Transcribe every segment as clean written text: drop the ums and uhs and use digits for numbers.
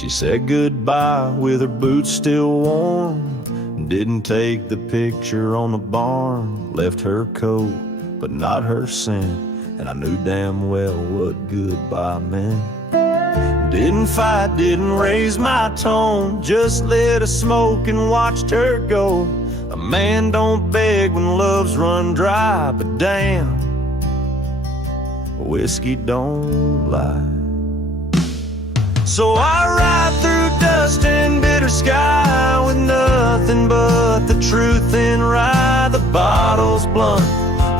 She said goodbye with her boots still warm, didn't take the picture on the barn, left her coat but not her scent, and I knew damn well what goodbye meant. Didn't fight, didn't raise my tone, just lit a smoke and watched her go. A man don't beg when love's run dry, but damn, whiskey don't lie. So I ride through dust and bitter sky with nothing but the truth in rye. The bottle's blunt,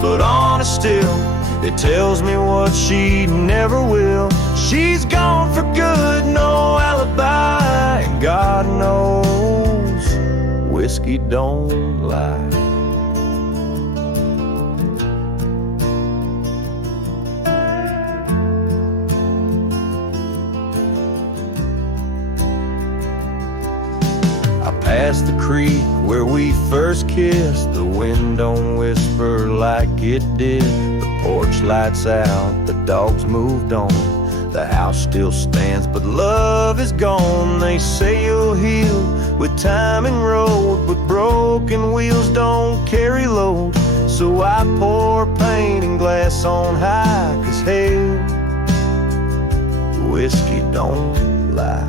but honest still, it tells me what she never will. She's gone for good, no alibi, and God knows whiskey don't lie. Past the creek where we first kissed, the wind don't whisper like it did. The porch lights out, the dogs moved on, the house still stands but love is gone. They say you'll heal with time and road, but broken wheels don't carry load. So I pour paint and glass on high, 'cause hell, whiskey don't lie.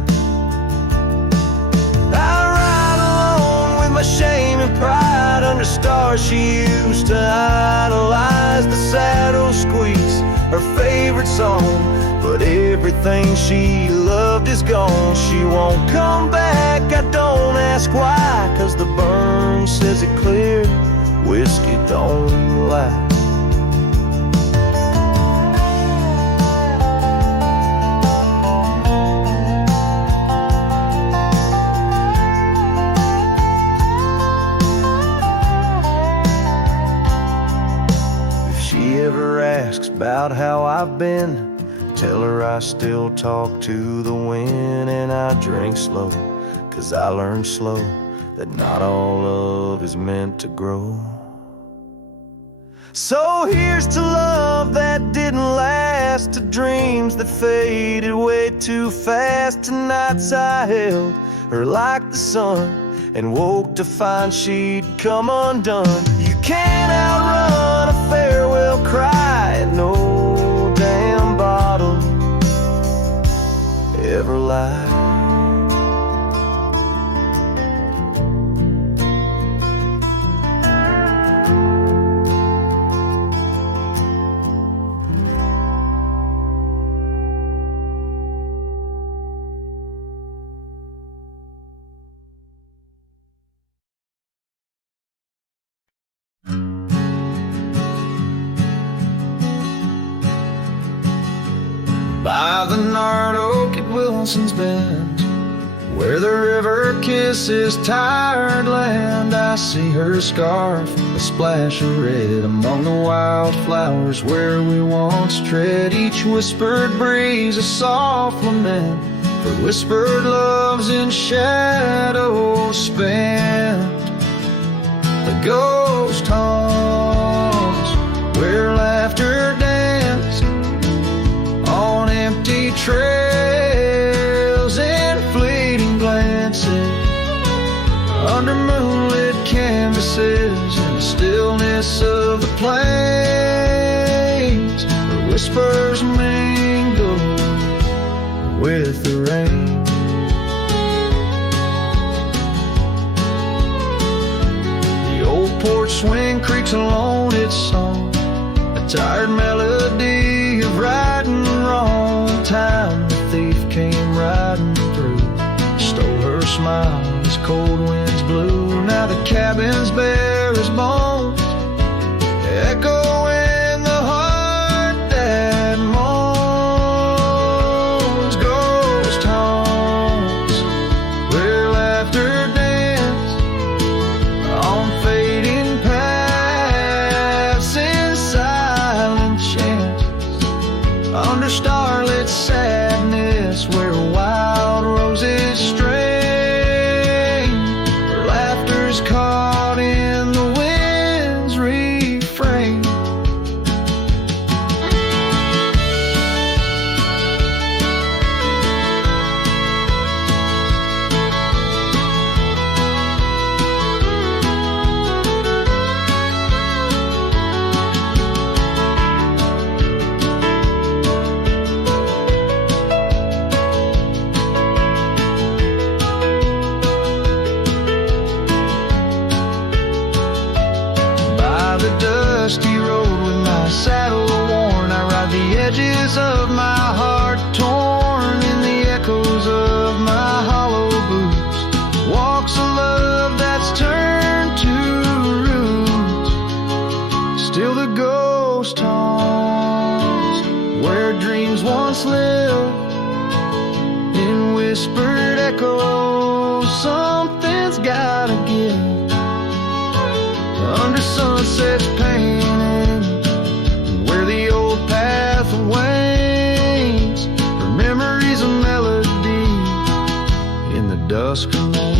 My shame and pride under stars she used to idolize. The saddle squeaks, her favorite song, but everything she loved is gone. She won't come back, I don't ask why, 'cause the burn says it clear, whiskey don't lie. About how I've been, tell her I still talk to the wind, and I drink slow, 'cause I learned slow that not all love is meant to grow. So here's to love that didn't last, to dreams that faded way too fast, to nights I held her like the sun and woke to find she'd come undone. You can't outrun a farewell cry, and no damn bottle ever lied. By the gnarled oak at Wilson's Bend, where the river kisses tired land, I see her scarf, a splash of red among the wildflowers where we once tread. Each whispered breeze a soft lament for whispered loves in shadows spent. The ghost haunts where laughter danced on empty trails and fleeting glances under moonlit canvases in the stillness of the plains, where whispers mingle with the rain. The old porch swing creaks alone its song, a tired melody of right and wrong. Time the thief came riding through, stole her smile as cold winds blew. Now the cabin's bare as bones, echo in the heart that moans. Ghost haunts where laughter danced on fading paths in silent chants, under starlit sadness where wild roses strain, where laughter's caught in sunsets painted, and where the old path wanes, her memories a melody in the dusk remains.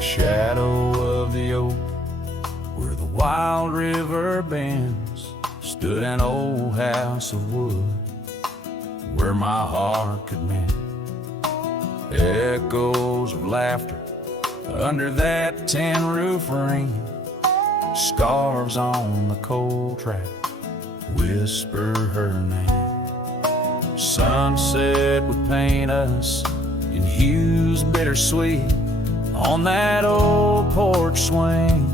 Shadow of the oak, where the wild river bends, stood an old house of wood, where my heart could mend. Echoes of laughter under that tin roof ring, scars on the cold track whisper her name. Sunset would paint us in hues bittersweet on that old porch swing,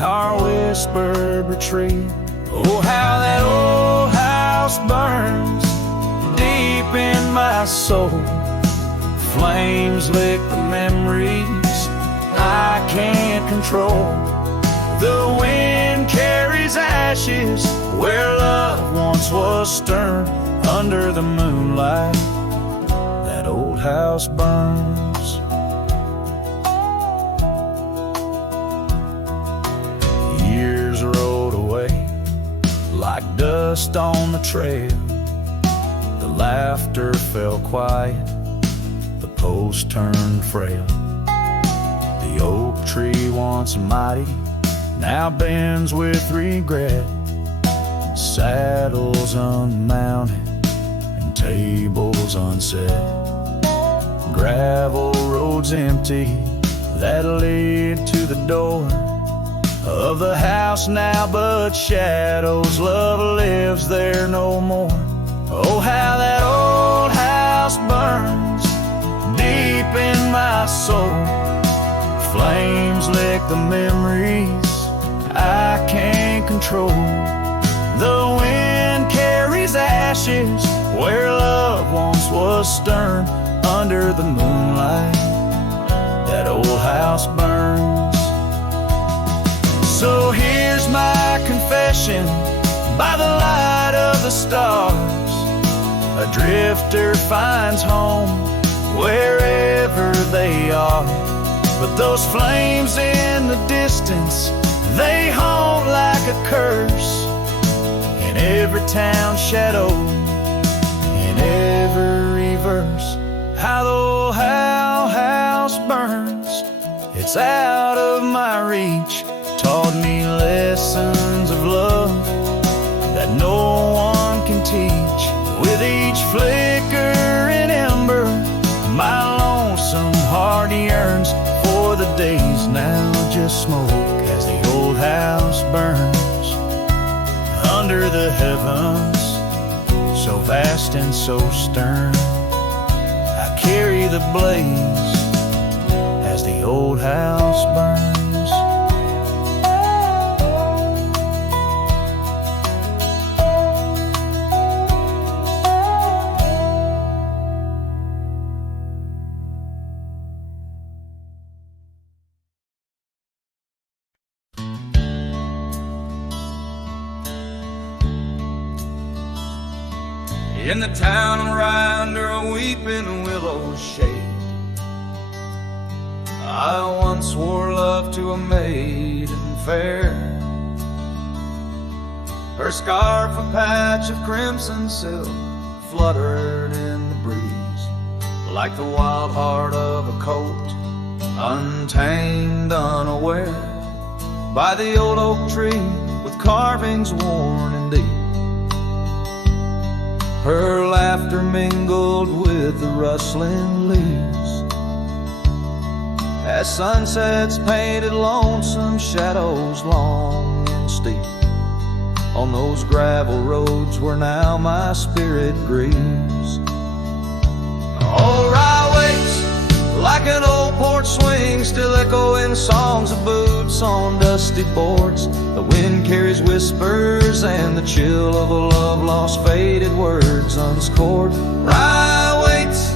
our whispered retreat. Oh, how that old house burns deep in my soul. Flames lick the memories I can't control. The wind carries ashes where love once was stern. Under the moonlight, that old house burns. Like dust on the trail, the laughter fell quiet, the post turned frail. The oak tree once mighty now bends with regret, saddles unmounted and tables unset, gravel roads empty that lead to the door of the house now, but shadows, love lives there no more. Oh, how that old house burns deep in my soul. Flames lick the memories I can't control. The wind carries ashes where love once was stern. Under the moonlight, that old house burns. So here's my confession by the light of the stars. A drifter finds home wherever they are, but those flames in the distance, they haunt like a curse. In every town shadow, in every verse, how the old house burns. It's out of my reach, taught me lessons of love that no one can teach. With each flicker and ember, my lonesome heart yearns for the days now just smoke as the old house burns. Under the heavens, so vast and so stern, I carry the blaze as the old house burns. In the town around under a weeping willow shade, I once swore love to a maiden fair. Her scarf, a patch of crimson silk, fluttered in the breeze, like the wild heart of a colt, untamed, unaware, by the old oak tree with carvings worn and deep. Her laughter mingled with the rustling leaves as sunsets painted lonesome shadows long and steep on those gravel roads where now my spirit grieves. Old rye waits like an old porch swing, still echoing songs of boots on dusty boards. The wind carries carries whispers and the chill of a love lost, faded words unscored. Rye waits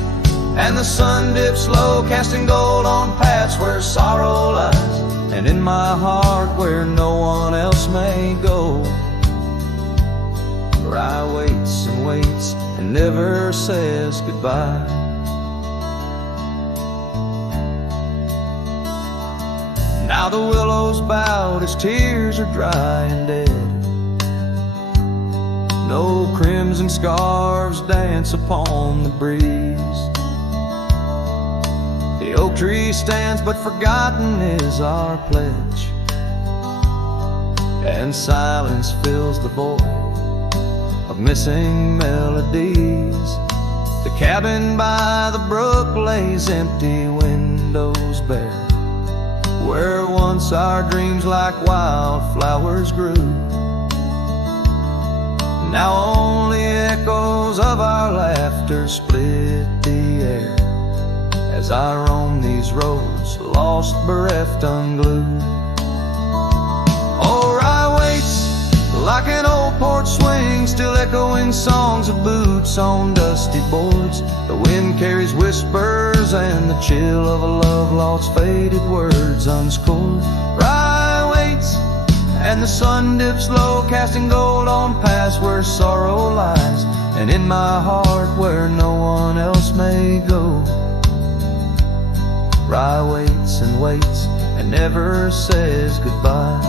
and the sun dips low, casting gold on paths where sorrow lies, and in my heart where no one else may go. Rye waits and waits and never says goodbye. Now the willows bowed, his tears are dry and dead. No crimson scarves dance upon the breeze. The oak tree stands, but forgotten is our pledge, and silence fills the void of missing melodies. The cabin by the brook lays empty, windows bare, where once our dreams like wildflowers grew. Now only echoes of our laughter split the air as I roam these roads, lost, bereft, unglued. Oh, rye waits like an old porch swing, still echoing songs of boots on dusty boards. The wind carries whispers and the chill of a love lost, faded words unscored. Rye waits and the sun dips low, casting gold on paths where sorrow lies, and in my heart where no one else may go. Rye waits and never says goodbye.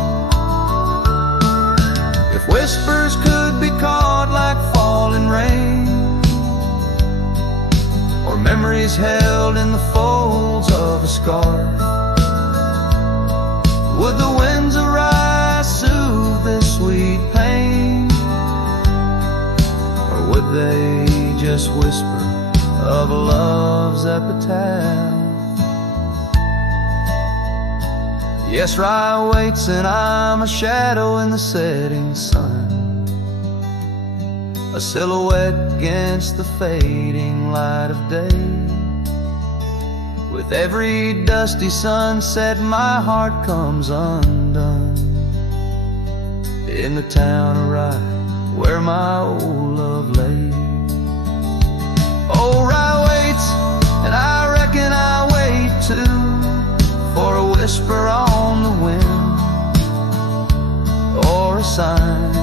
If whispers could be caught like falling rain, or memories held in the folds of a scarf, would the winds arise, soothe this sweet pain, or would they just whisper of a love's epitaph? Yes, rye waits and I'm a shadow in the setting sun, a silhouette against the fading light of day. With every dusty sunset my heart comes undone, in the town of Rye where my old love lay. Oh, rye waits and I reckon I wait too, for a whisper on the wind, or a sign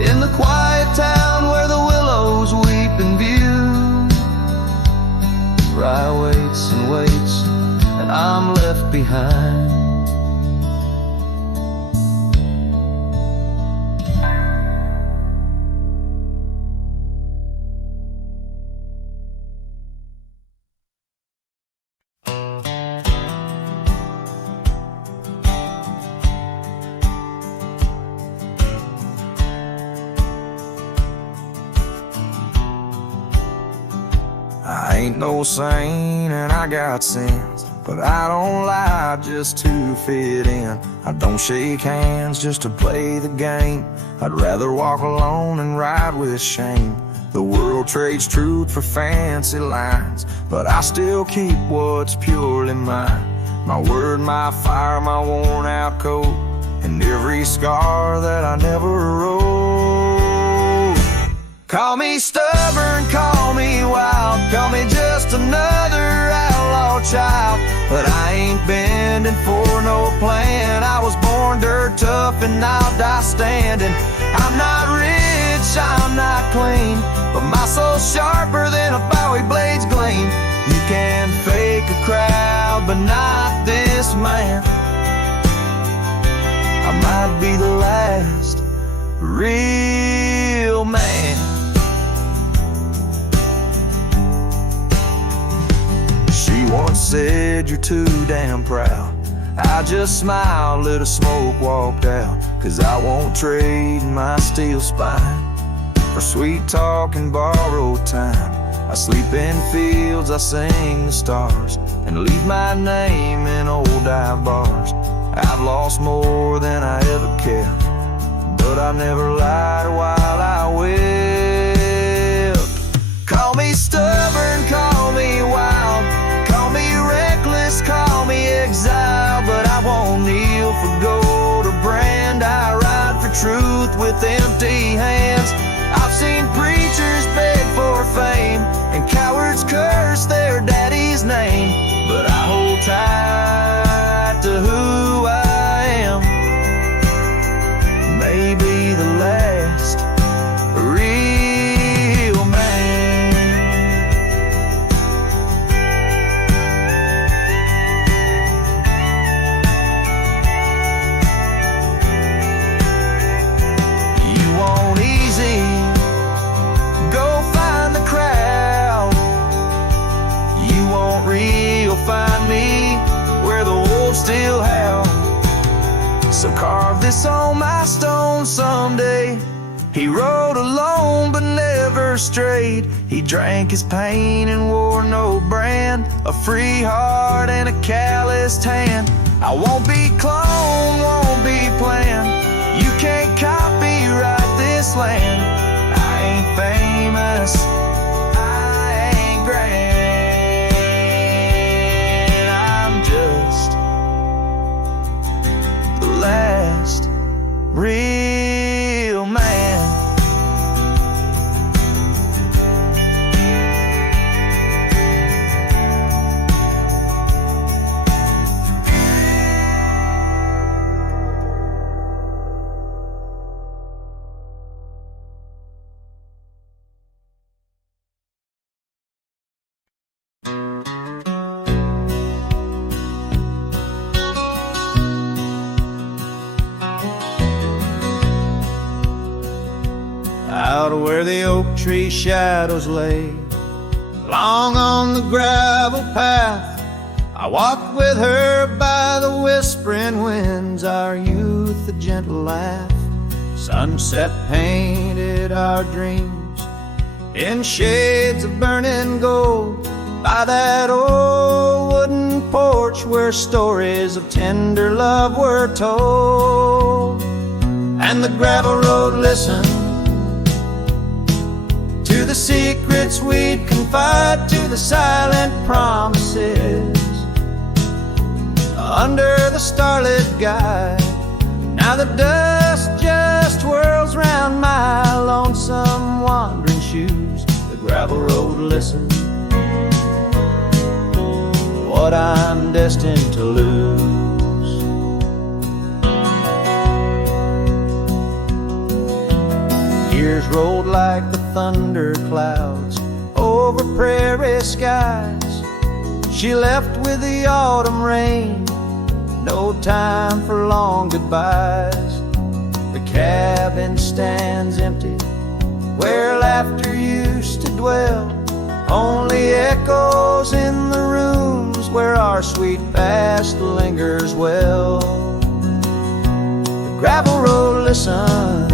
in the quiet town where the willows weep in view. Rye waits and I'm left behind. I ain't no saint and I got sins, but I don't lie just to fit in. I don't shake hands just to play the game. I'd rather walk alone and ride with shame. The world trades truth for fancy lines, but I still keep what's purely mine. My word, my fire, my worn out coat, and every scar that I never wrote. Call me stubborn, call me wild, call me just another outlaw child, but I ain't bending for no plan. I was born dirt tough and I'll die standing. I'm not rich, I'm not clean, but my soul's sharper than a Bowie blade's gleam. You can fake a crowd, but not this man. I might be the last real man. She once said, you're too damn proud. I just smiled, lit a smoke, walked out, 'cause I won't trade my steel spine for sweet talk and borrowed time. I sleep in fields, I sing the stars, and leave my name in old dive bars. I've lost more than I ever kept, but I never lied while I wept. Call me stubborn, call me wild, call me reckless, call me exile, but I won't kneel for gold or brand. truth with empty hands. I've seen preachers beg for fame and cowards curse their daddy's name, but I hold tight to who I am. Maybe the last real man. You want easy, go find the crowd. You want real, find me where the wolves still howl. So carve this on my stone someday. He rode alone but never strayed. He drank his pain and wore no brand, a free heart and a calloused hand. I won't be cloned, won't be planned. You can't copyright this land. I ain't famous, I ain't grand. I'm just the last real man. Out where the oak tree shadows lay, long on the gravel path, I walked with her by the whispering winds, our youth a gentle laugh. Sunset painted our dreams in shades of burning gold, by that old wooden porch where stories of tender love were told. And the gravel road listened to the secrets we'd confide, to the silent promises under the starlit guide. Now the dust just whirls round my lonesome wandering shoes. The gravel road listens what I'm destined to lose. Years rolled like the thunder clouds over prairie skies. She left with the autumn rain, no time for long goodbyes. The cabin stands empty where laughter used to dwell, only echoes in the rooms where our sweet past lingers well. The gravel road listened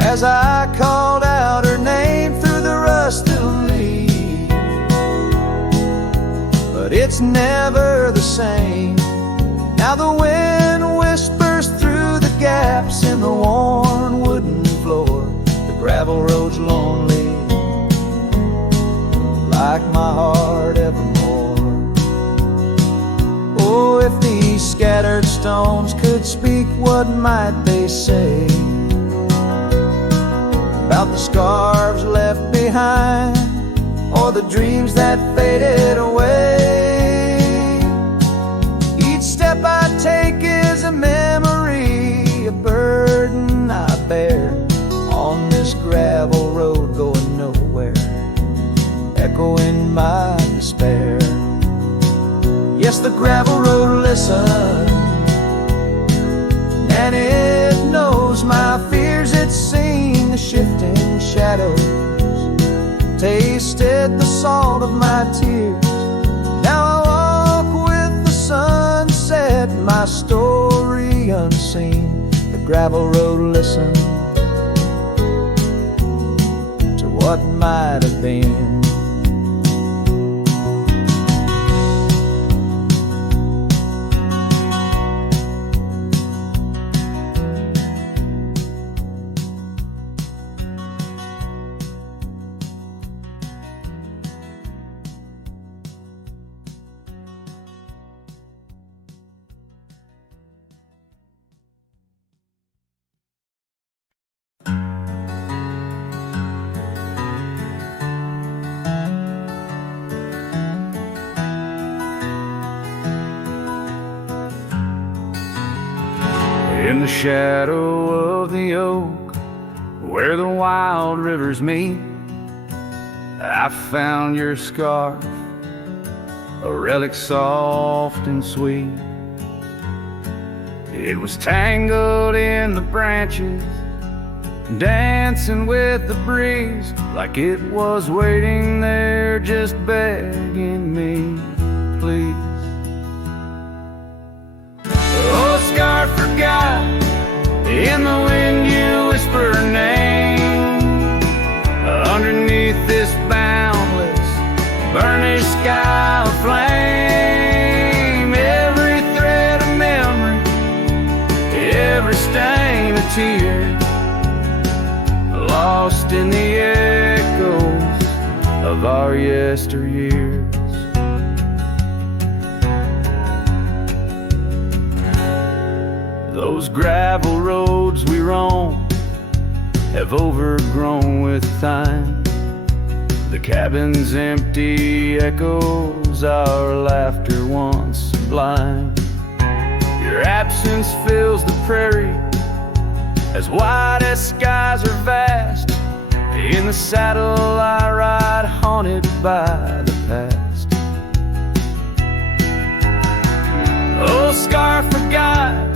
as I called out her name through the rust of leaves, but it's never the same. Now the wind whispers through the gaps in the worn wooden floor. The gravel road's lonely, like my heart evermore. Oh, if these scattered stones could speak, what might they say about the scarves left behind, or the dreams that faded away? Each step I take is a memory, a burden I bear on this gravel road going nowhere, echoing my despair. Yes, the gravel road listens, and it knows my fears. It's seen the shifting shadows, tasted the salt of my tears. Now I walk with the sunset, my story unseen. The gravel road listens to what might have been. In the shadow of the oak, where the wild rivers meet, I found your scarf, a relic soft and sweet. It was tangled in the branches, dancing with the breeze, like it was waiting there just begging me, please. Oh, scarf forgot, in the wind you whisper her name. Underneath this boundless, burnished sky of flame, every thread of memory, every stain of tear, lost in the echoes of our yesteryears. Those gravel roads we roam have overgrown with time. The cabin's empty echoes our laughter once sublime. Your absence fills the prairie, as wide as skies are vast. In the saddle I ride, haunted by the past. Oh, scarf forgot,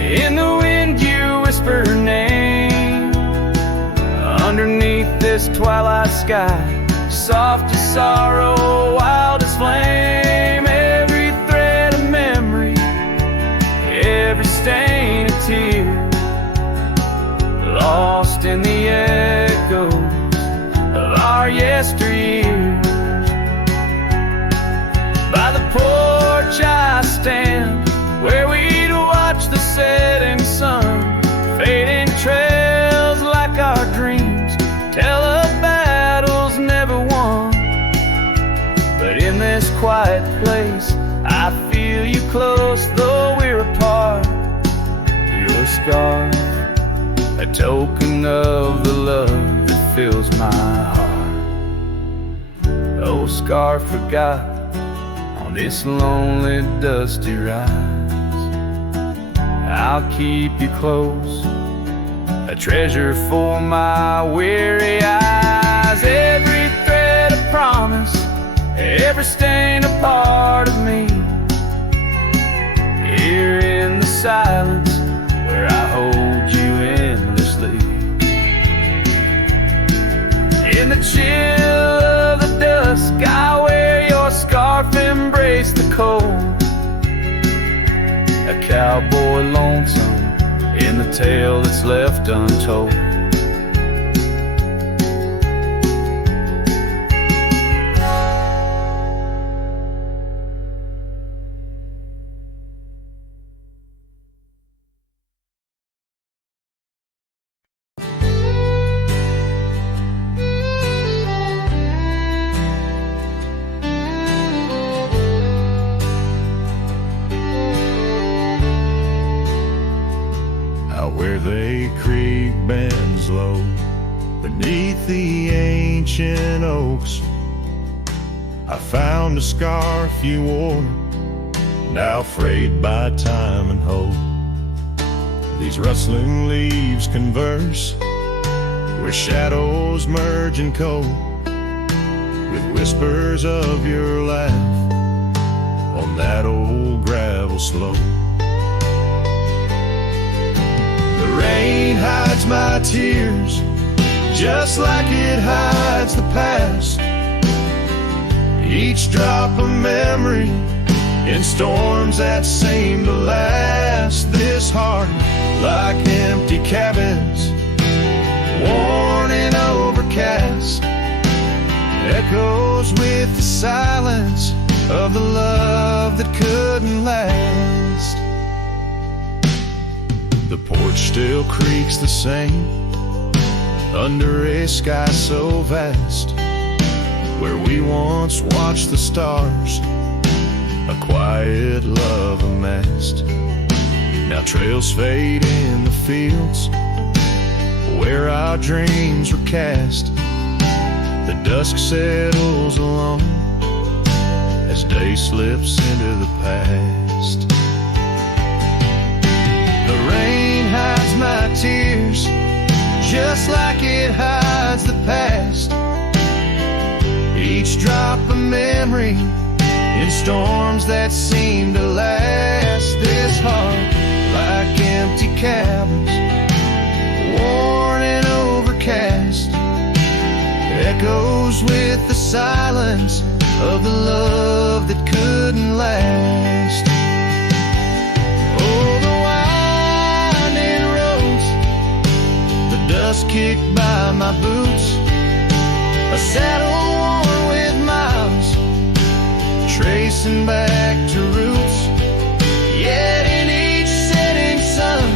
in the wind you whisper her name. Underneath this twilight sky, soft as sorrow, wild as flame, every thread of memory, every stain of tear, lost in the echoes of our yesteryears. By the porch I stand, where we'd watch the setting sun, fading trails like our dreams tell of battles never won. But in this quiet place I feel you close, though we're apart. Your scarf, a token of the love that fills my heart. Oh, scarf forgot, on this lonely dusty ride, I'll keep you close, a treasure for my weary eyes. Every thread a promise, every stain a part of me. Here in the silence, where I hold you endlessly. In the chill of the dusk, I wear your scarf, embrace the cold. A cowboy lonesome in the tale that's left untold. Where they creek bends low beneath the ancient oaks, I found a scarf you wore, now frayed by time and hope. These rustling leaves converse, where shadows merge and cope, with whispers of your laugh on that old gravel slope. The rain hides my tears, just like it hides the past. Each drop a memory in storms that seem to last. This heart, like empty cabins, worn and overcast, echoes with the silence of the love that couldn't last. The porch still creaks the same under a sky so vast, where we once watched the stars, a quiet love amassed. Now trails fade in the fields where our dreams were cast. The dusk settles alone as day slips into the past. The rain just like it hides the past. Each drop a memory in storms that seem to last. This heart, like empty cabins, worn and overcast, echoes with the silence of the love that couldn't last. Oh, the winding roads, the dust kicked by my boots, a saddle worn with miles, tracing back to roots. Yet in each setting sun,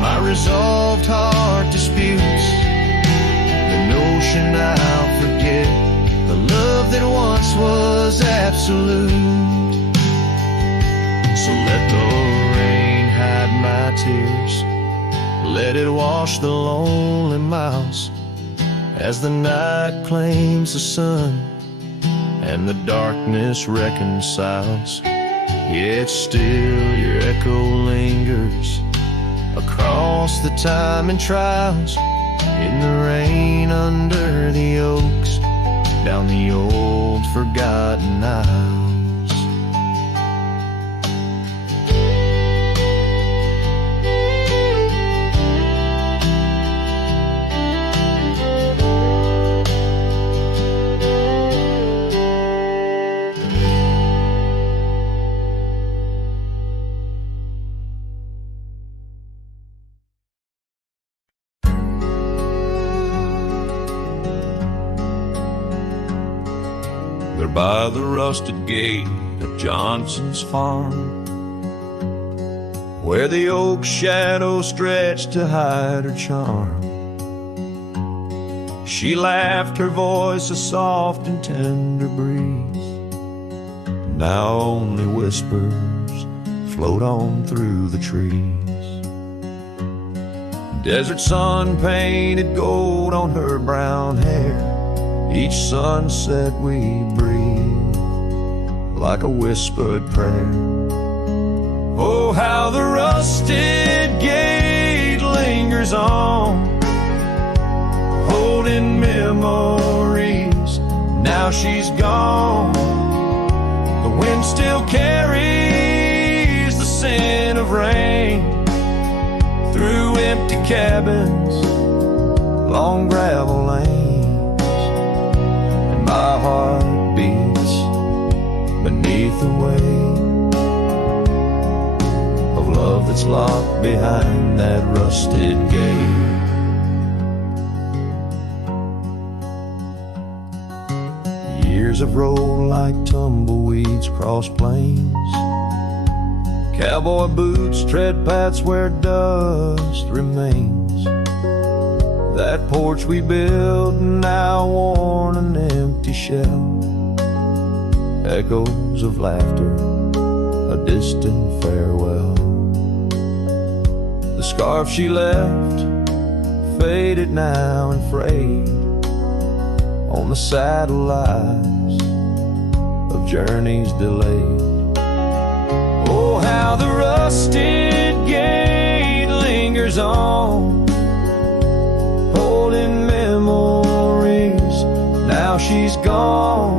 my resolved heart disputes the notion I'll forget the love that once was absolute. So let the rain hide my tears, let it wash the lonely miles, as the night claims the sun and the darkness reconciles. Yet still your echo lingers across the time and trials, in the rain under the oaks, down the old forgotten aisles. By the rusted gate of Johnson's farm, where the oak shadow stretched to hide her charm, she laughed, her voice a soft and tender breeze. Now only whispers float on through the trees. Desert sun painted gold on her brown hair. Each sunset we breathe like a whispered prayer. Oh, how the rusted gate lingers on, holding memories. Now she's gone. The wind still carries the scent of rain through empty cabins, long gravel lanes. My heart beats beneath the weight of love that's locked behind that rusted gate. Years have rolled like tumbleweeds across plains. Cowboy boots tread paths where dust remains. That porch we built, now worn an empty shell. Echoes of laughter, a distant farewell. The scarf she left, faded now and frayed on the saddle lies of journeys delayed. Oh, how the rusted gate lingers on, holding memories. Now she's gone.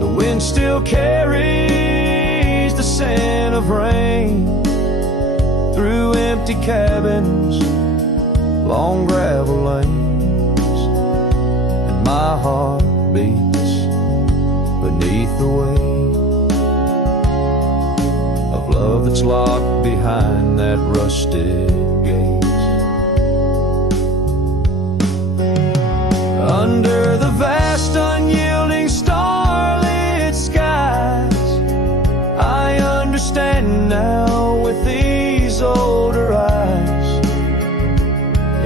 The wind still carries the scent of rain through empty cabins, long gravel lanes. And my heart beats beneath the weight of love that's locked behind that rusted gate. Under the vast unyielding starlit skies, I understand now with these older eyes.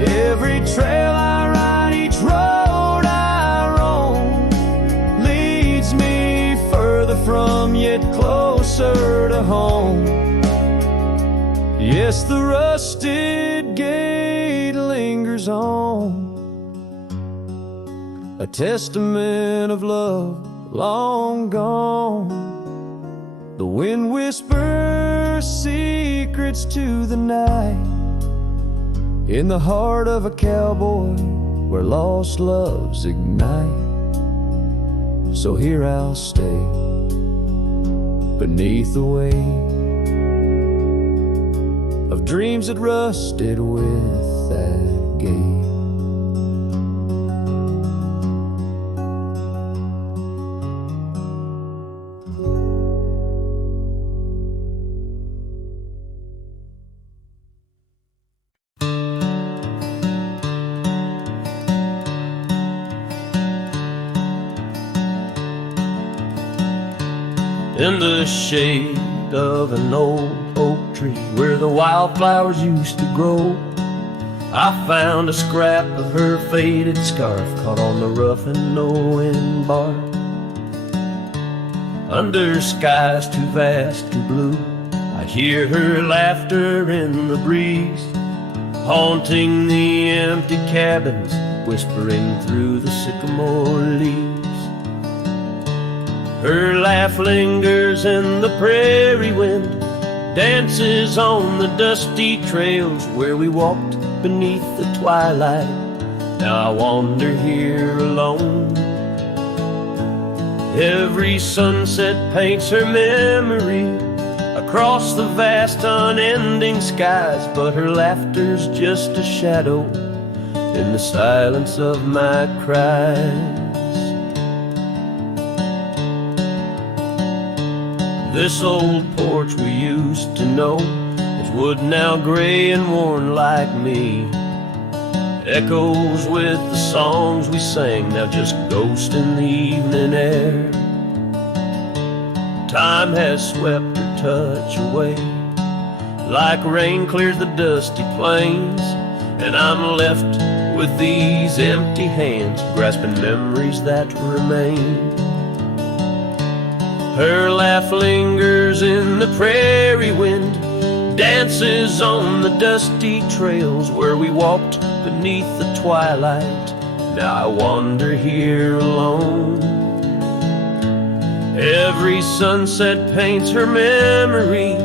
Every trail I ride, each road I roam, leads me further from yet closer to home. Yes, the rusted gate lingers on, a testament of love long gone. The wind whispers secrets to the night, in the heart of a cowboy where lost loves ignite. So here I'll stay beneath the weight of dreams that rusted with that gate. In the shade of an old oak tree where the wildflowers used to grow, I found a scrap of her faded scarf caught on the rough and knowing bark. Under skies too vast and blue, I hear her laughter in the breeze, haunting the empty cabins, whispering through the sycamore leaves. Her laugh lingers in the prairie wind, dances on the dusty trails where we walked beneath the twilight. Now I wander here alone. Every sunset paints her memory across the vast unending skies, but her laughter's just a shadow in the silence of my cries. This old porch we used to know is wood now gray and worn like me. Echoes with the songs we sang, now just ghosts in the evening air. Time has swept her touch away, like rain clears the dusty plains, and I'm left with these empty hands, grasping memories that remain. Her laugh lingers in the prairie wind, dances on the dusty trails where we walked beneath the twilight. Now I wander here alone. Every sunset paints her memory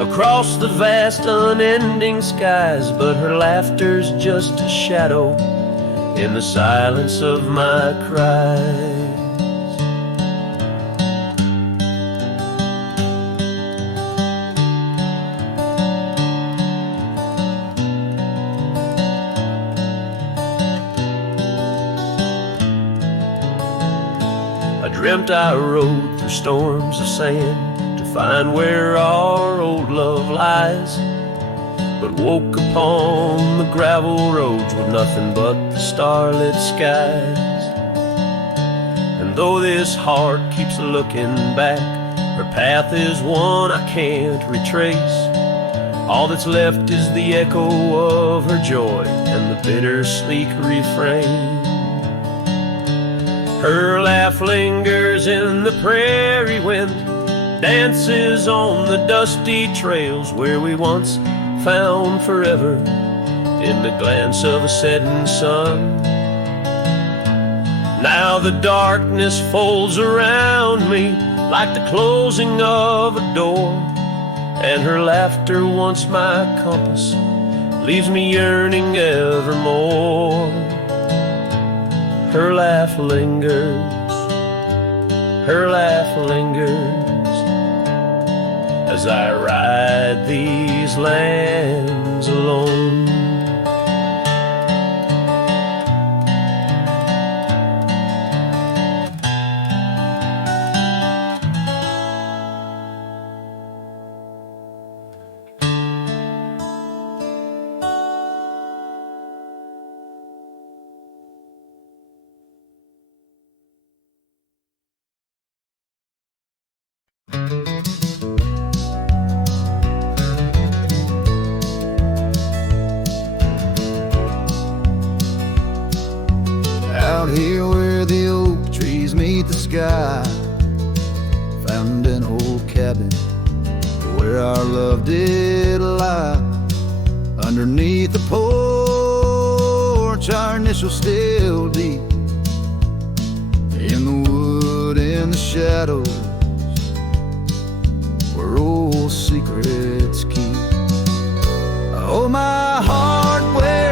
across the vast unending skies, but her laughter's just a shadow in the silence of my cries. Dreamt I rode through storms of sand to find where our old love lies, but woke upon the gravel roads with nothing but the starlit skies. And though this heart keeps looking back, her path is one I can't retrace. All that's left is the echo of her joy and the bittersweet refrain. Her laugh lingers in the prairie wind, dances on the dusty trails where we once found forever in the glance of a setting sun. Now the darkness folds around me like the closing of a door, and her laughter, once my compass, leaves me yearning evermore. Her laugh lingers, her laugh lingers, as I ride these lands alone. Out here where the oak trees meet the sky, found an old cabin where our love did lie. Underneath the porch, our initials still deep in the wood, in the shadows where old secrets keep. I hold my heart where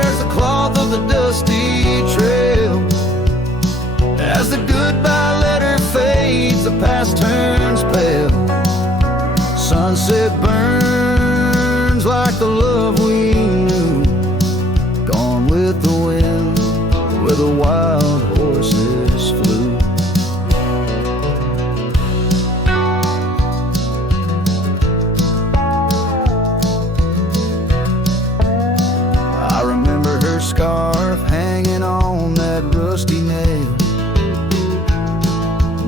Sunset burns like the love we knew, gone with the wind where the wild horses flew. I remember her scarf hanging on that rusty nail.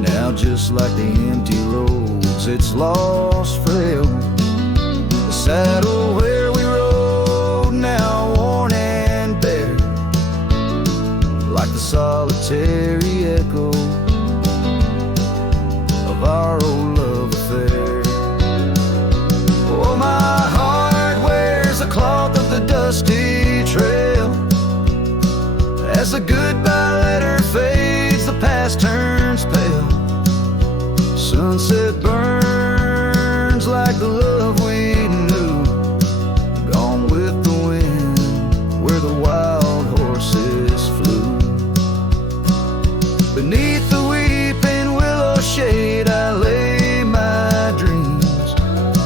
Now just like the empty roads, it's lost frail. The saddle where we rode, now worn and bare, like the solitary echo of our old love affair. Oh, my heart wears the cloth of the dusty trail. As the goodbye letter fades, the past turns pale. Sunset burns like the love we knew, gone with the wind where the wild horses flew. Beneath the weeping willow shade I lay my dreams.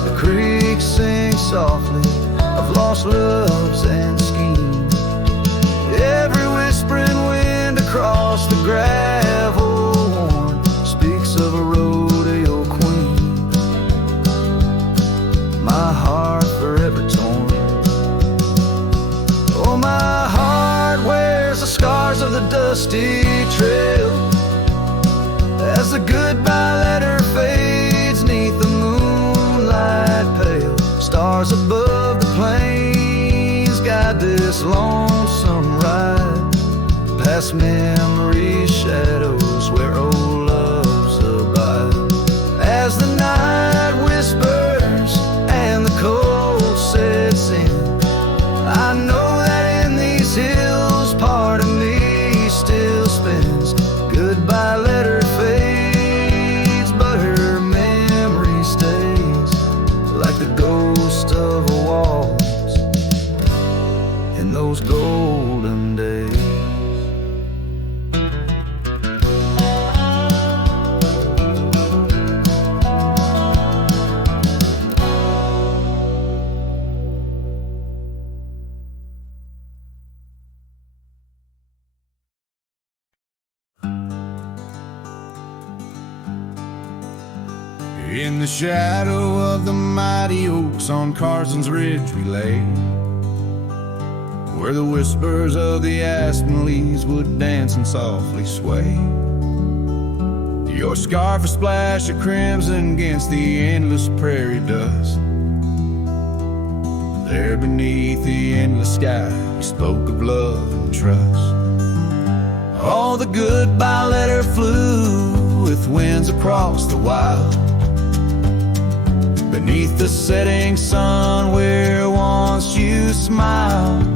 The creek sings softly of lost loves and schemes. Every whispering wind across the gravel worn speaks of a rodeo queen. My heart forever torn. Oh, my heart wears the scars of the dusty trail. As the goodbye letter fades neath the moonlight pale, stars above the plains guide this lonesome ride, past memory's shadows where old loves abide. As the night whispers and the cold sets in, I know that in these hills part of me still spins. Goodbye letter fades, but her memory stays, like the ghost of a waltz in those golden days. In the shadow of the mighty oaks on Carson's Ridge we lay, where the whispers of the aspen leaves would dance and softly sway. Your scarf a splash of crimson against the endless prairie dust. There beneath the endless sky we spoke of love and trust. All the goodbye letter flew with winds across the wild, beneath the setting sun where once you smiled.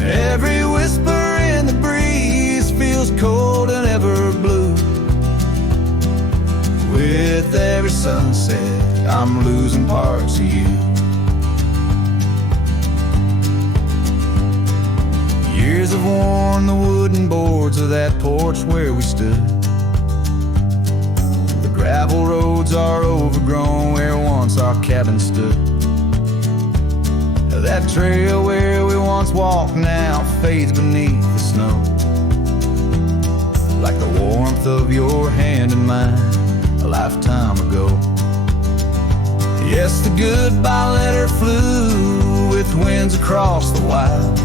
Every whisper in the breeze feels cold and ever blue. With every sunset I'm losing parts of you. Years have worn the wooden boards of that porch where we stood. The gravel roads are overgrown where once our cabin stood. That trail where we once walked now fades beneath the snow, like the warmth of your hand in mine a lifetime ago. Yes, the goodbye letter flew with winds across the wild,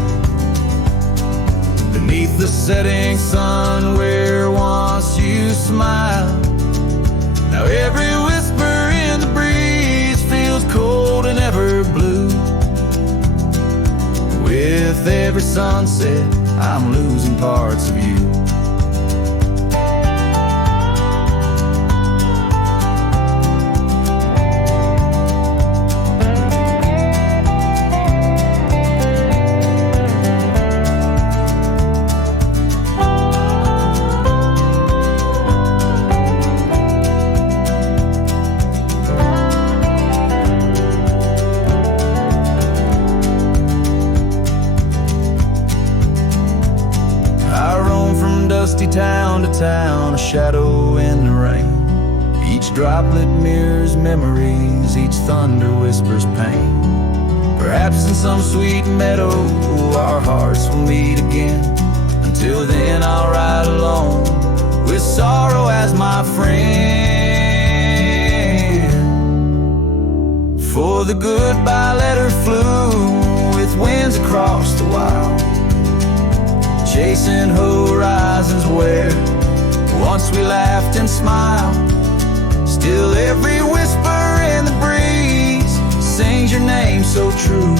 beneath the setting sun where once you smiled. Now every whisper in the breeze feels cold and ever blue. With every sunset I'm losing parts of you. Town to town, a shadow in the rain. Each droplet mirrors memories, each thunder whispers pain. Perhaps in some sweet meadow our hearts will meet again. Until then I'll ride alone with sorrow as my friend. For the goodbye letter flew with winds across the wild, chasing horizons where once we laughed and smiled. Still every whisper in the breeze sings your name so true.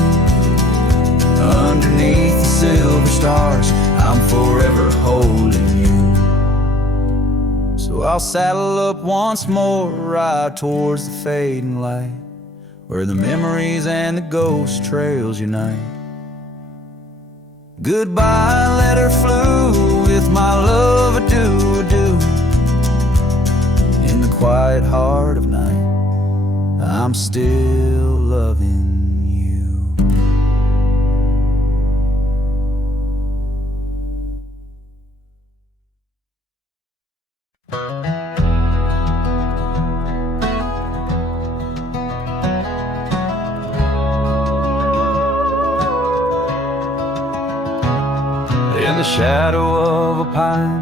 Underneath the silver stars, I'm forever holding you. So I'll saddle up once more, ride towards the fading light, where the memories and the ghost trails unite. Goodbye letter flew with my love, adieu, adieu. In the quiet heart of night, I'm still loving you. In the shadow of a pine,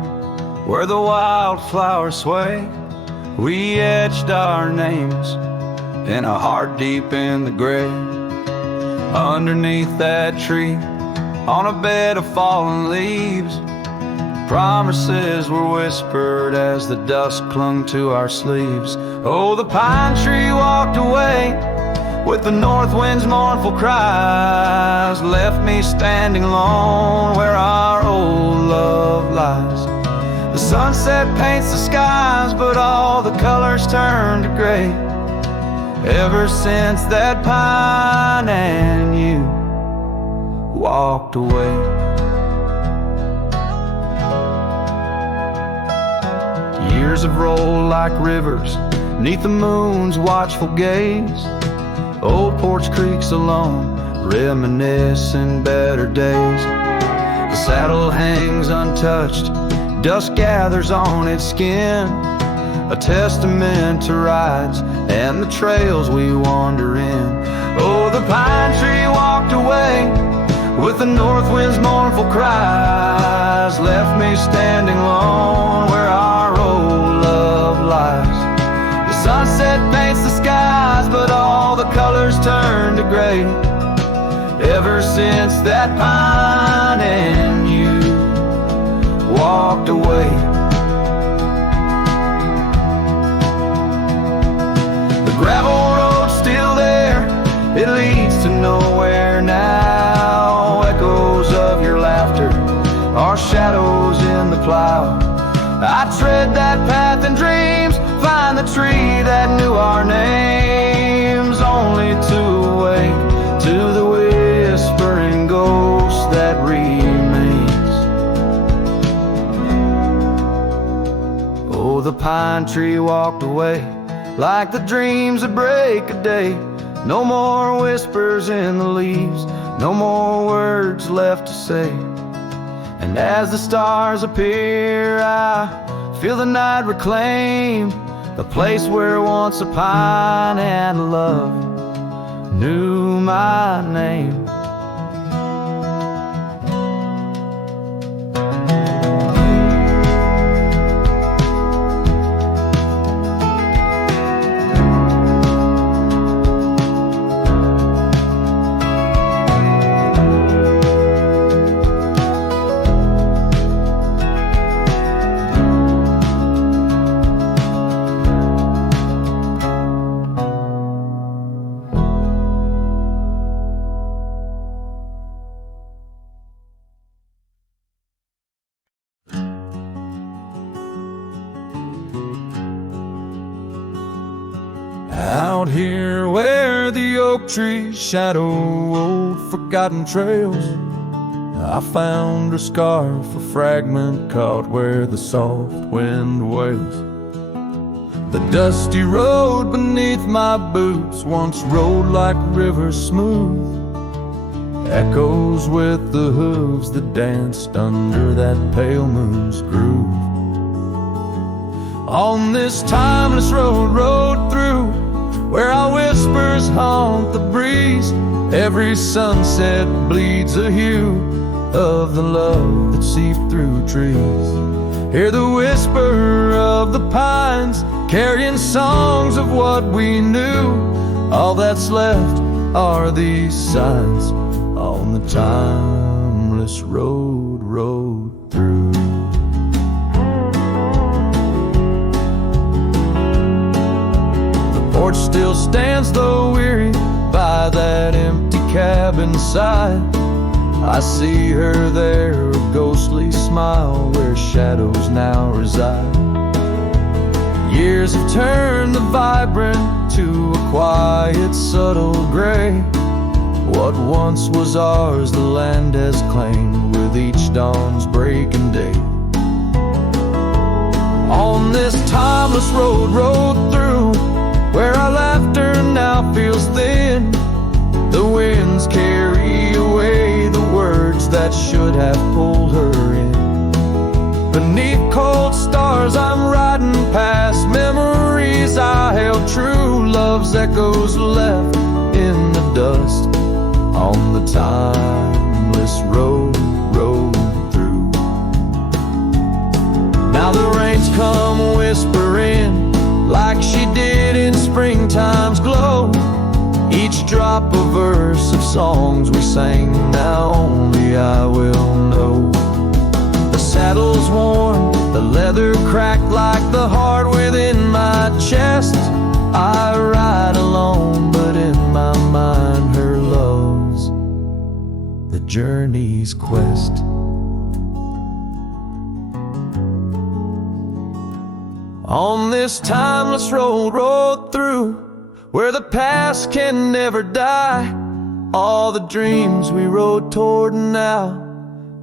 where the wildflowers sway, we etched our names in a heart deep in the grave. Underneath that tree, on a bed of fallen leaves, promises were whispered as the dust clung to our sleeves. Oh, the pine tree walked away with the north wind's mournful cries, left me standing alone where our old love lies. The sunset paints the skies, but all the colors turn to gray. Ever since that pine and you walked away. Years have rolled like rivers neath the moon's watchful gaze. Old porch creaks alone, reminiscing better days. The saddle hangs untouched, dust gathers on its skin, a testament to rides and the trails we wander in. Oh, the pine tree walked away with the north wind's mournful cries, left me standing alone where our old love lies. The sunset paints the skies, but all the colors turn to gray. Ever since that pine and you walked away. The gravel road's still there, it leads to nowhere now. Echoes of your laughter are shadows in the plow. I tread that path in dreams, find the tree that knew our names, only to awake to the whispering ghost that remains. Oh, the pine tree walked away like the dreams that break a day. No more whispers in the leaves, no more words left to say. And as the stars appear, I feel the night reclaim the place where once a pine and love knew my name. Out here where the oak trees shadow old forgotten trails, I found a scarf, a fragment caught where the soft wind wails. The dusty road beneath my boots once rolled like rivers smooth, echoes with the hooves that danced under that pale moon's groove. On this timeless road, rode through, where our whispers haunt the breeze. Every sunset bleeds a hue of the love that seeped through trees. Hear the whisper of the pines, carrying songs of what we knew. All that's left are these signs on the timeless road, rode through. The porch still stands though weary by that empty cabin side. I see her there, a ghostly smile where shadows now reside. Years have turned the vibrant to a quiet, subtle gray. What once was ours, the land has claimed with each dawn's breaking day. On this timeless road, rode through, where our laughter now feels thin. The winds carry away the words that should have pulled her in. Beneath cold stars I'm riding past memories I held true. Love's echoes left in the dust on the timeless road, rode through. Now the rains come whispering like she did in springtime's glow. Each drop a verse of songs we sang, now only I will know. The saddle's worn, the leather cracked like the heart within my chest. I ride alone, but in my mind her love's the journey's quest. On this timeless road, rode through, where the past can never die. All the dreams we rode toward now,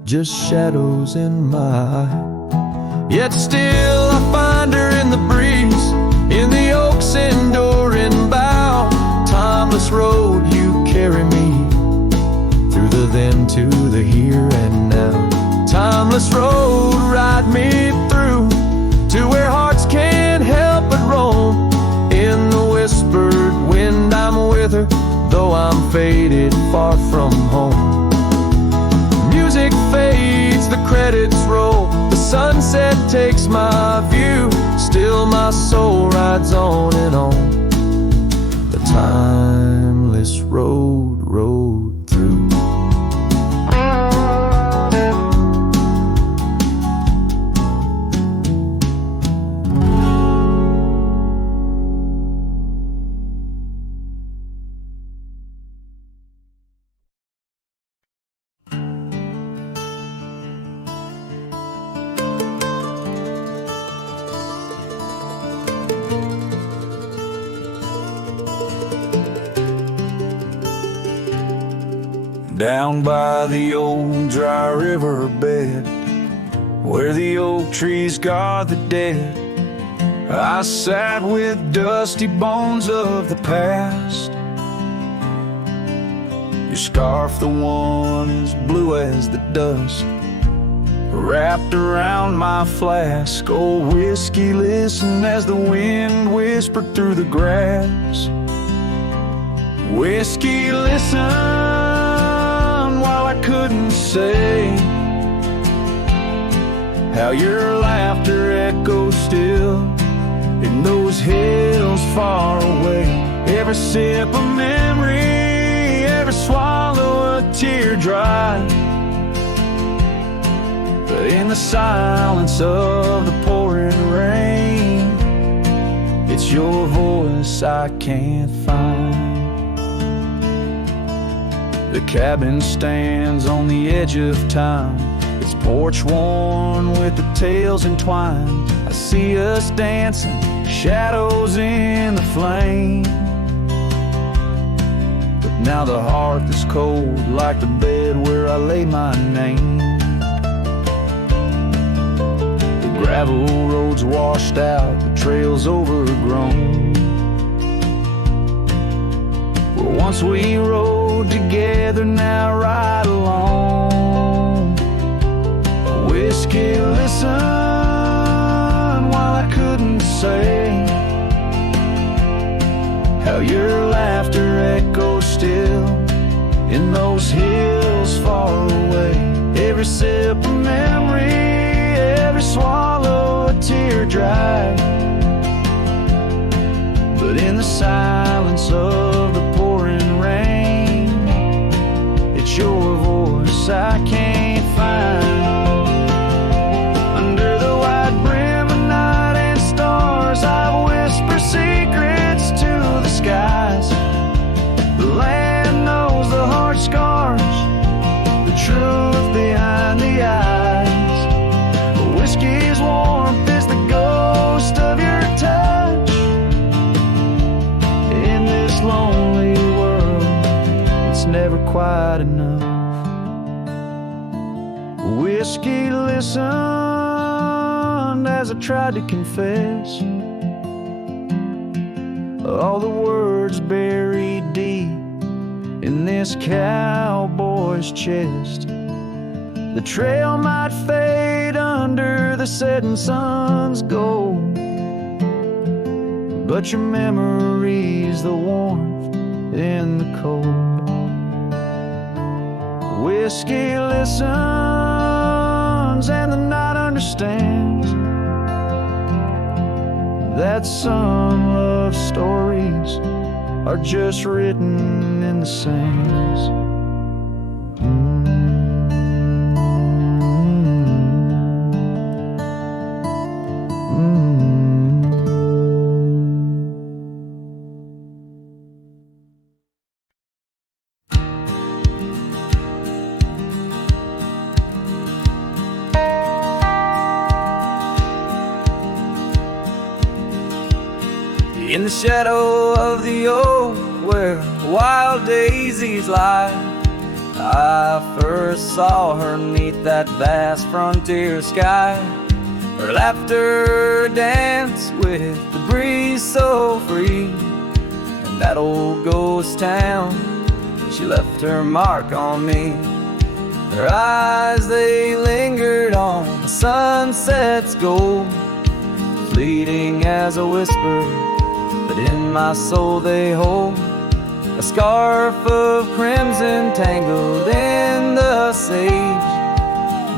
just shadows in my eye. Yet still I find her in the breeze, in the oak's enduring bough. Timeless road, you carry me through the then to the here and now. Timeless road, ride me through to where hearts can't help but roam. In the whispered wind I'm with her, though I'm faded far from home. Music fades, the credits roll, the sunset takes my view. Still my soul rides on and on, the timeless road, rode through. Down by the old dry river bed, where the oak trees guard the dead, I sat with dusty bones of the past. Your scarf, the one as blue as the dust, wrapped around my flask. Old whiskey, listen as the wind whispered through the grass. Whiskey, listen while I couldn't say how your laughter echoes still in those hills far away. Every sip of memory, every swallow a tear dry, but in the silence of the pouring rain, it's your voice I can't find. The cabin stands on the edge of time, its porch worn with the tales entwined. I see us dancing, shadows in the flame, but now the hearth is cold like the bed where I lay my name. The gravel roads washed out, the trails overgrown, where once we rode together, now ride alone. Whiskey, listen while I couldn't on those hills far away. Every sip of memory, every swallow a tear dry. But in the silence of the pouring rain, it's your voice I can't find. Under the white brim of night and stars, I whisper secrets to the skies. The land knows the heart scars, the truth behind the eyes. Whiskey's warmth is the ghost of your touch. In this lonely world, it's never quite enough. Whiskey listened as I tried to confess all the words buried deep in this cowboy's chest. The trail might fade under the setting sun's gold, but your memory's the warmth in the cold. Whiskey listens and the night understands that some love stories are just written in the sands. In the shadow of the oak where wild daisies lie, I first saw her neath that vast frontier sky. Her laughter danced with the breeze so free. In that old ghost town, she left her mark on me. Her eyes, they lingered on the sunset's gold, fleeting as a whisper, but in my soul they hold a scarf of crimson tangled in the sage,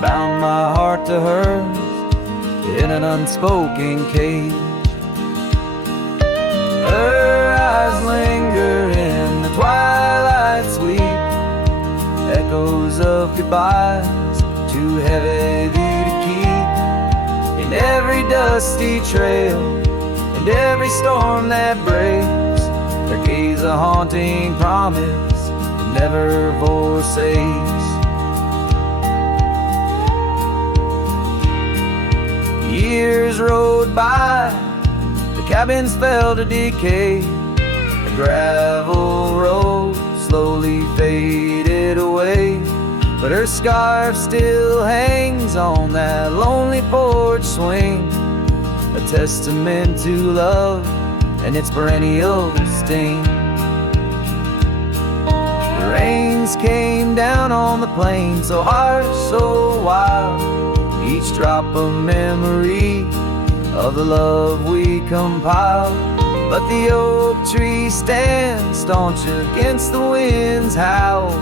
bound my heart to hers in an unspoken cage. Her eyes linger in the twilight sweet, echoes of goodbyes too heavy to keep. In every dusty trail and every storm that breaks, there gaze a haunting promise that never forsakes. Years rode by, the cabins fell to decay. The gravel road slowly faded away, but her scarf still hangs on that lonely porch swing, a testament to love and its perennial sting. The rains came down on the plain, so harsh, so wild, each drop a memory of the love we compiled. But the oak tree stands staunch against the wind's howl.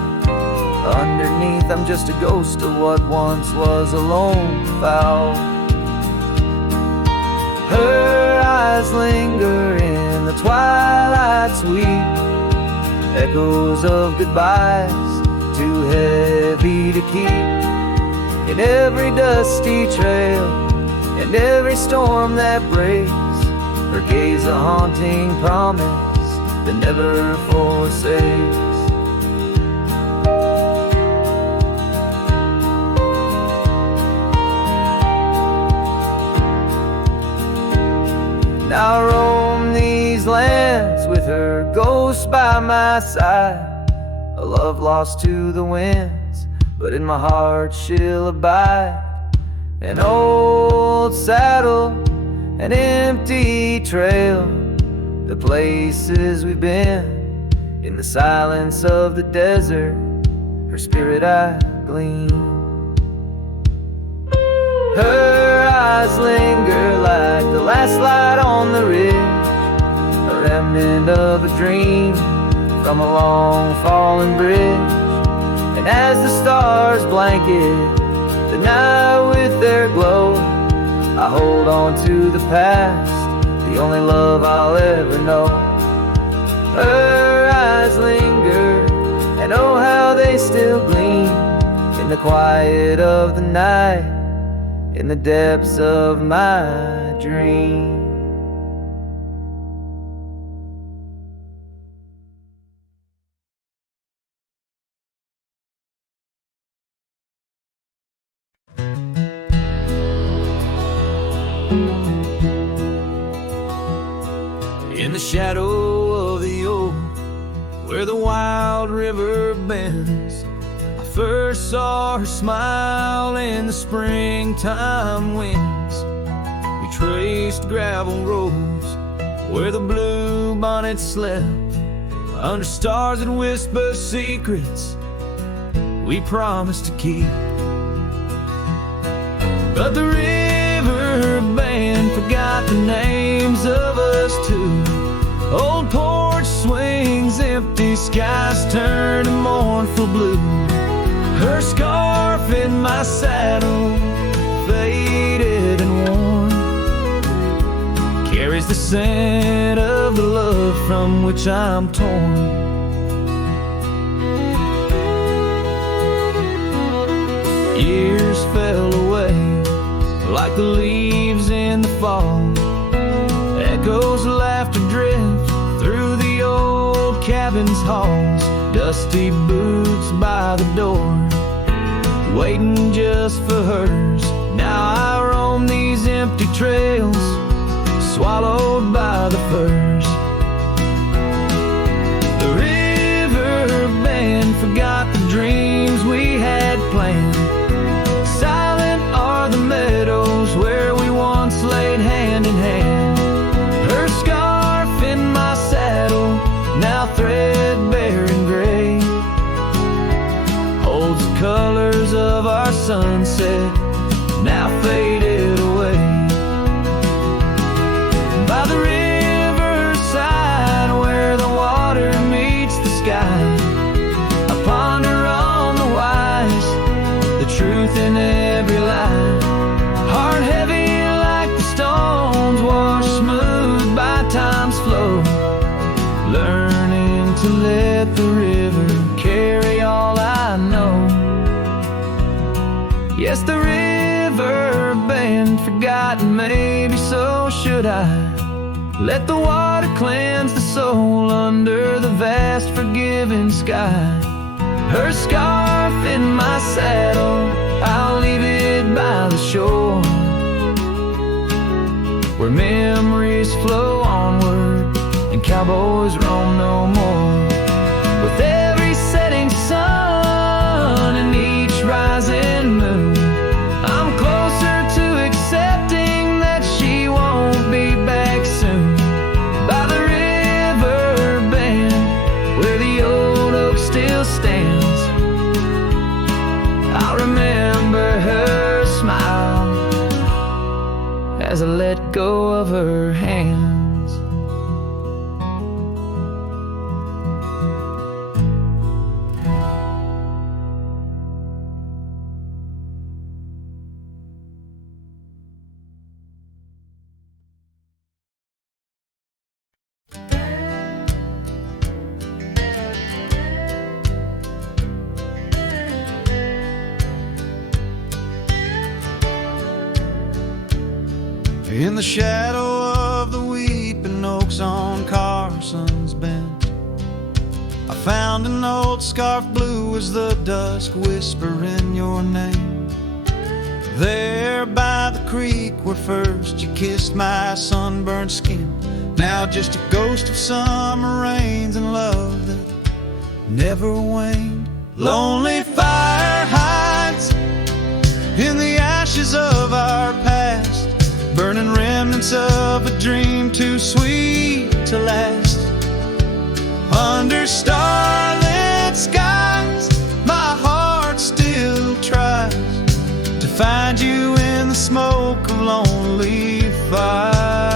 Underneath I'm just a ghost of what once was a lone fowl. Her eyes linger in the twilight sweet, echoes of goodbyes too heavy to keep. In every dusty trail and every storm that breaks, her gaze a haunting promise that never forsakes. Now I roam these lands with her ghost by my side, a love lost to the winds, but in my heart she'll abide. An old saddle, an empty trail, the places we've been, in the silence of the desert, her spirit I glean. Her eyes linger like the last light on the ridge, a remnant of a dream from a long fallen bridge. And as the stars blanket the night with their glow, I hold on to the past, the only love I'll ever know. Her eyes linger, and oh how they still gleam in the quiet of the night, in the depths of my dream. In the shadow of the oak, where the wild river bends, I first saw her smile in the springtime winds. We traced gravel roads where the blue bonnets slept, under stars that whisper secrets we promised to keep. But the river band forgot the names of us two. Old porch swings empty, skies turned to mournful blue. Her scarf in my saddle, faded and worn, carries the scent of the love from which I'm torn. Years fell away like the leaves in the fall. Echoes of laughter drift through the old cabin's halls. Dusty boots by the door, waiting just for hers. Now I roam these empty trails, swallowed by the firs. The river band forgot the dreams we had planned. Silent are the meadows where we once laid hand in hand. Her scarf in my saddle, now threadbare and gray, holds the colors of our sunset, now faded away. By the riverside where the water meets the sky, I ponder on the wise, the truth in every lie. Heart heavy like the stones washed smooth by time's flow, learning to let the river carry all I know. Yes, the river band forgotten, maybe so should I. Let the water cleanse the soul under the vast forgiving sky. Her scarf in my saddle, I'll leave it by the shore, where memories flow onward and cowboys roam no more. With every setting sun and each rising moon, I'm closer to accepting that she won't be back soon. By the river bend where the old oak still stands, I'll remember her smile as I let go of her hands. In the shadow of the weeping oaks on Carson's Bend, I found an old scarf blue as the dusk whispering your name. There by the creek where first you kissed my sunburned skin, now just a ghost of summer rains and love that never waned. Lonely fire hides in the ashes of our past, burning remnants of a dream too sweet to last. Under starlit skies, my heart still tries to find you in the smoke of lonely firesides.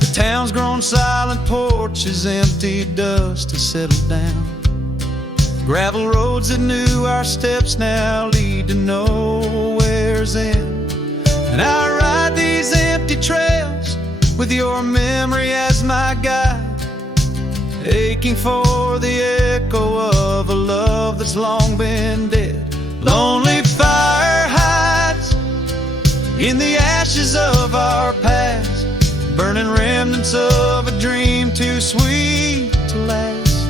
The town Town's grown silent, porches empty, dust has settled down. Gravel roads that knew our steps now lead to nowhere's end. And I ride these empty trails with your memory as my guide, aching for the echo of a love that's long been dead. Lonely fire hides in the ashes of our past, burning remnants of a dream too sweet to last.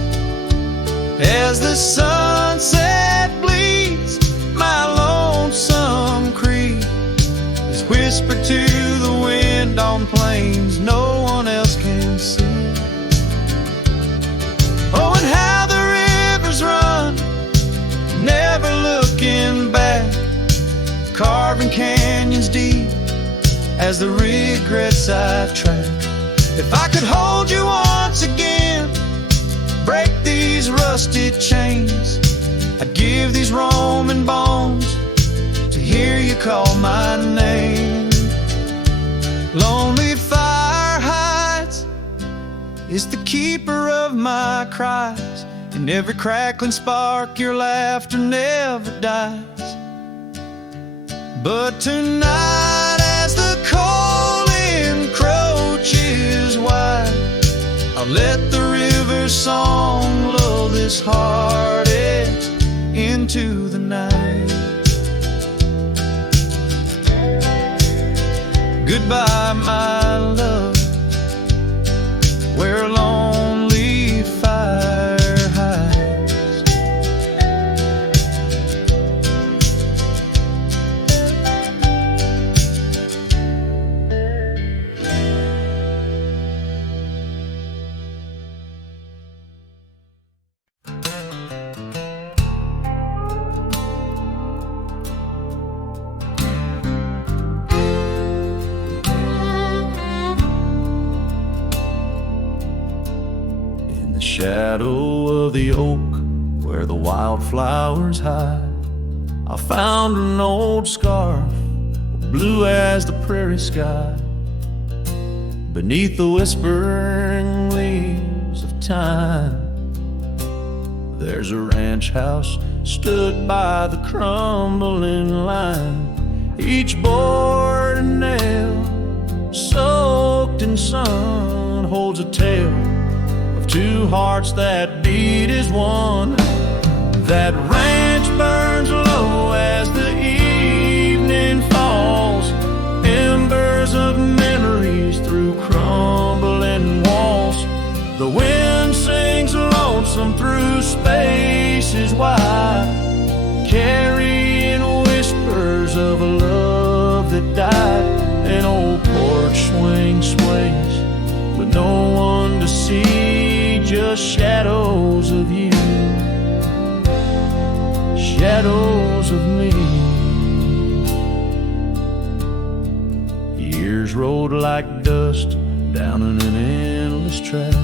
As the sunset bleeds, my lonesome creed is whispered to the wind on plains no one else can see. Oh, and how the rivers run, never looking back, carving canyons deep as the regrets I've tracked. If I could hold you once again, break these rusted chains, I'd give these Roman bones to hear you call my name. Lonely fire hides is the keeper of my cries. In every crackling spark your laughter never dies. But tonight as the cold encroaches wide, I'll let the river's song lull this heartache into the night. Goodbye, my love, where a lonely fire hides. Shadow of the oak where the wildflowers hide, I found an old scarf, blue as the prairie sky. Beneath the whispering leaves of time, there's a ranch house stood by the crumbling line. Each board and nail soaked in sun holds a tale, two hearts that beat as one. That ranch burns low as the evening falls, embers of memories through crumbling walls. The wind sings lonesome through spaces wide, carrying whispers of a love that died. An old porch swing sways with no one to see, just shadows of you, shadows of me. Years rolled like dust down in an endless track.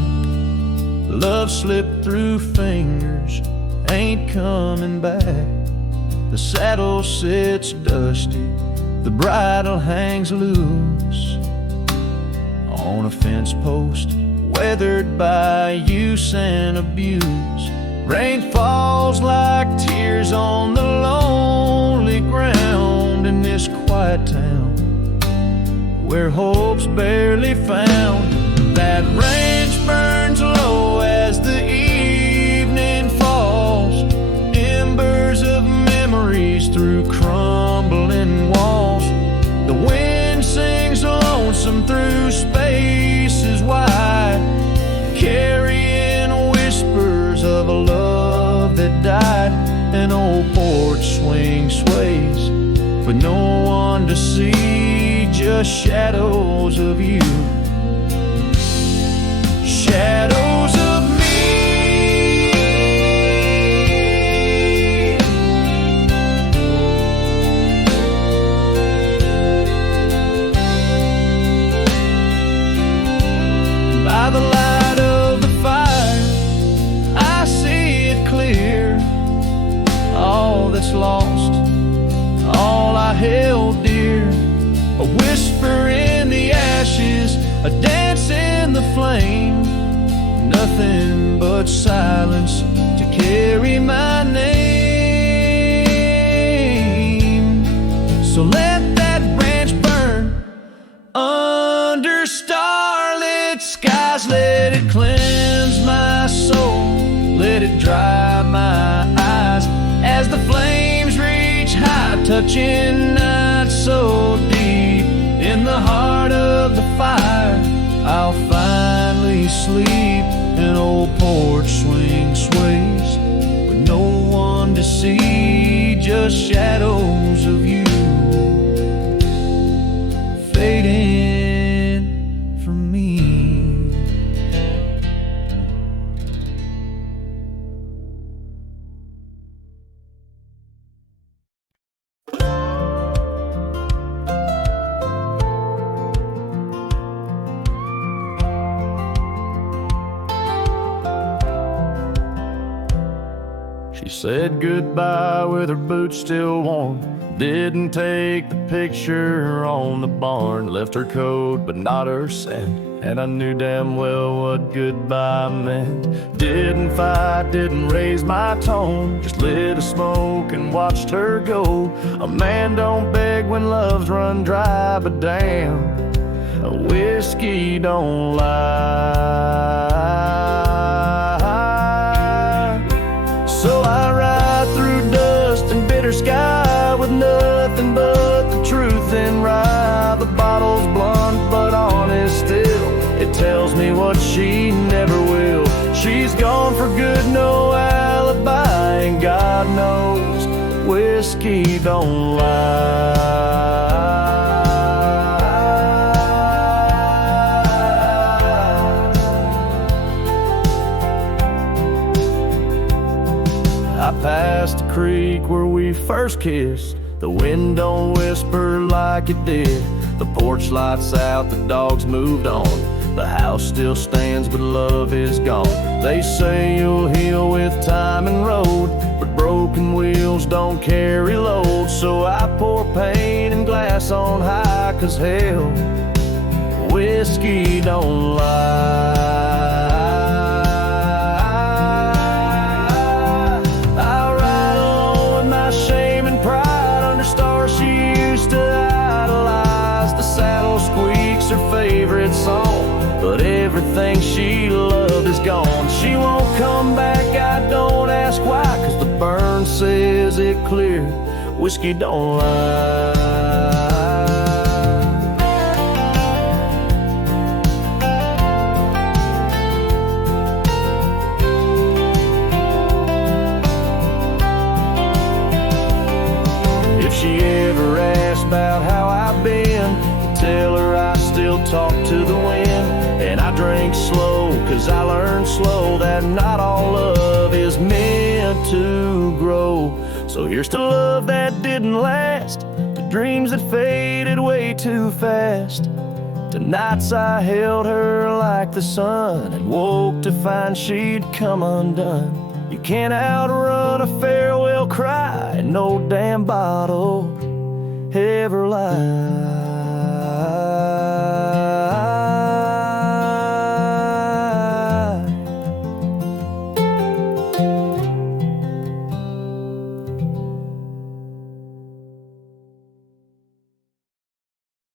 Love slipped through fingers, ain't coming back. The saddle sits dusty, the bridle hangs loose on a fence post, weathered by use and abuse. Rain falls like tears on the lonely ground in this quiet town where hope's barely found. That ranch burns low as the evening falls, embers of memories through crumbling walls. The wind sings lonesome through spaces wide, carrying whispers of a love that died. An old porch swing sways with no one to see, just shadows of you, shadows of me. By the light of the fire, I see it clear. All that's lost, all I held dear, a whisper in the ashes, a dance in the flame, nothing but silence to carry my name. So let that branch burn under starlit skies. Let it cleanse my soul, let it dry my eyes as the flames reach high, touching not so deep. In the heart of the fire, I'll finally sleep. An old porch swing sways with no one to see, just shadows of you fading from me. She said goodbye with her boots still warm, didn't take the picture on the barn, left her coat but not her scent, and I knew damn well what goodbye meant. Didn't fight, didn't raise my tone, just lit a smoke and watched her go. A man don't beg when love's run dry, but damn, a whiskey don't lie. So I ride through dust and bitter sky with nothing but the truth in rye. The bottle's blunt but honest still, it tells me what she never will. She's gone for good, no alibi, and God knows whiskey don't lie. I passed the creek where we first kissed. The wind don't whisper like it did. The porch lights out, the dogs moved on. The house still stands, but love is gone. They say you'll heal with time and road, but broken wheels don't carry load. So I pour pain and glass on high, 'cause hell, whiskey don't lie. Her favorite song, but everything she loved is gone. She won't come back, I don't ask why, 'cause the burn says it clear, whiskey don't lie. If she ever asks about how I've been, tell her I still talk to the wind, and I drink slow, 'cause I learned slow that not all love is meant to grow. So here's to love that didn't last, to dreams that faded way too fast, to nights I held her like the sun and woke to find she'd come undone. You can't outrun a farewell cry, and no damn bottle ever lies.